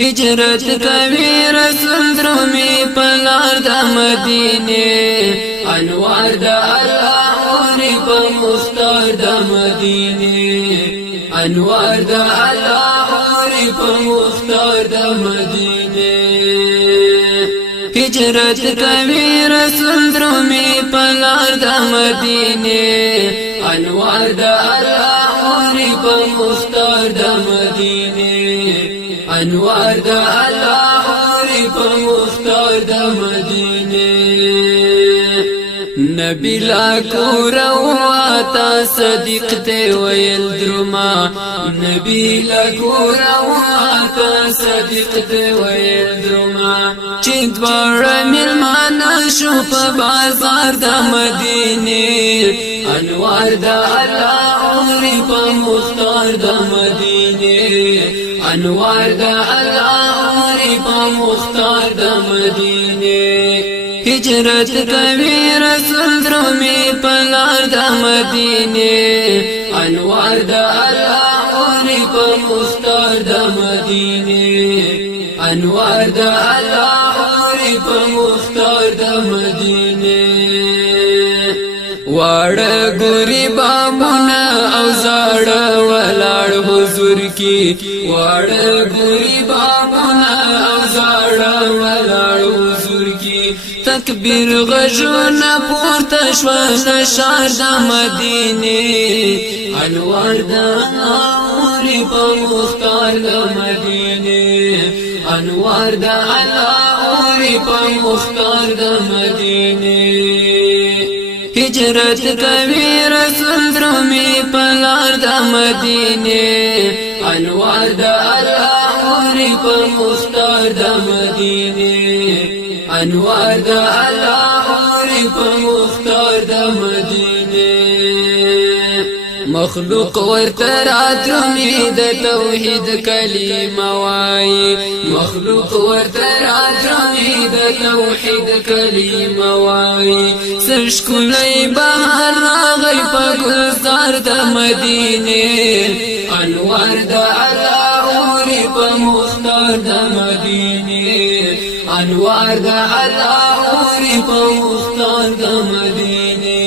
هجرت کوي رسول درومي پلار د مدینه انوار د الله اوري په مختار د مدینه انوار د الله اوري په مختار د مدینه هجرت کوي رسول درومي پلار د مدینه انوار د الله اوري په مختار د مدینه انوار د الله اوري په مختار د مدینه نبی لا کور واتا صدیق ته ویل درما نبی لا کور واتا صدیق ته ویل درما چې دوړ ملمان شو په بازار د مدینه انوار د الله اوري په مختار د مدینه انوار د الله اوري په مختار د مدینه هجرت کوي رسول درومي پلار د مدینه انوار د الله اوري په مختار د مدینه انوار د الله اوري په مختار د مدینه واړه ګوري بامونه او زاړه ولاړ حضور کی واړه ګوري بامونه او زاړه ولاړ حضور کی تکبیر غږونه پورته شو نشار د مدینه انوار د اوري په مختار د مدینه انوار د الله اوري په مختار د مدینه هجرت کوي رسول درومي پلار د مدینه انوار د الله اوري په مختار د مدینه انوار د الله اوري په مختار د مدینه مخلوق ورته درومي د توحید کلمه وای مخلوق ورته درومي د توحید کلمه وای سرش کولای بهر راغی په گلزار د مدینه انوار د الله اوري په مختار د مدینه انوار د الله اوري په مختار د مدینه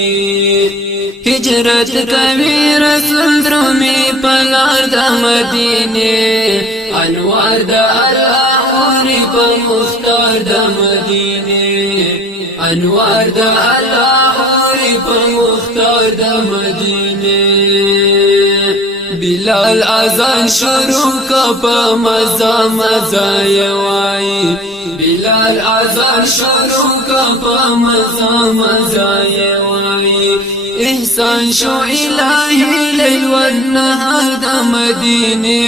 هجرت کوي رسول درومي پلار د مدینه انوار د الله اوري په مختار د مدینه انوار د الله اوري په مختار د مدینه بلال اذان شروع کا په مزا مزا وای بلال اذان شروع کا په مزا مزا وای احسان شو الهی لیل والنهار د مدینه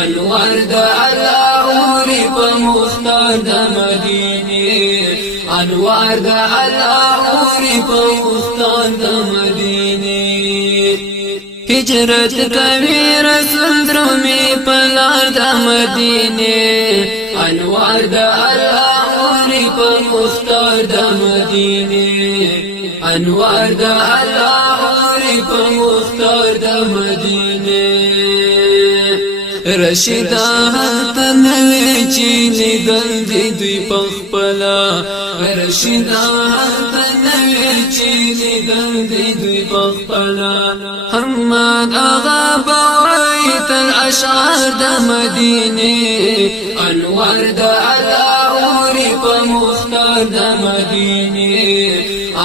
انوار د الله اوري په مختار د مدینه انوار د الله اوري په مختار د مدینه هجرت کوي رسول درومي پلار د مدینه انوار د الله اوري په مختار د مدینه انوار د الله اوري په مختار د مدینه رشیدا تنوي چې ندل دي دوی پخپلا رشیدا تنوي چې ندل دي دوی پخپلا حماد اغا بویت الاشعار د مدینه انوار د الله اوري په مختار د مدینه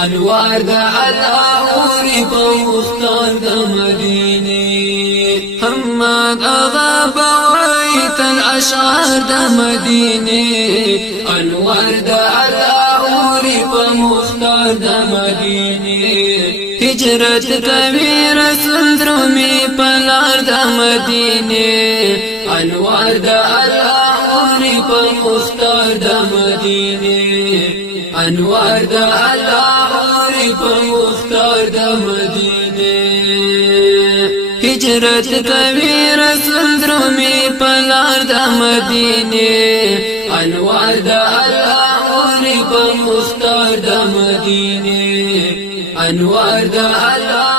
انوار د الله اوري په مختار د مدینه حماد اغا بویت الاشعار د مدینه انوار د الله اوري په مختار د مدینه هجرت کوي رسول درومي پلار د مدینه انوار د الله اوري په مختار د مدینه انوار د الله اوري په مختار د مدینه هجرت کوي رسول درومي پلار د مدینه انوار د الله اوري په مختار د مدینه انوار د الله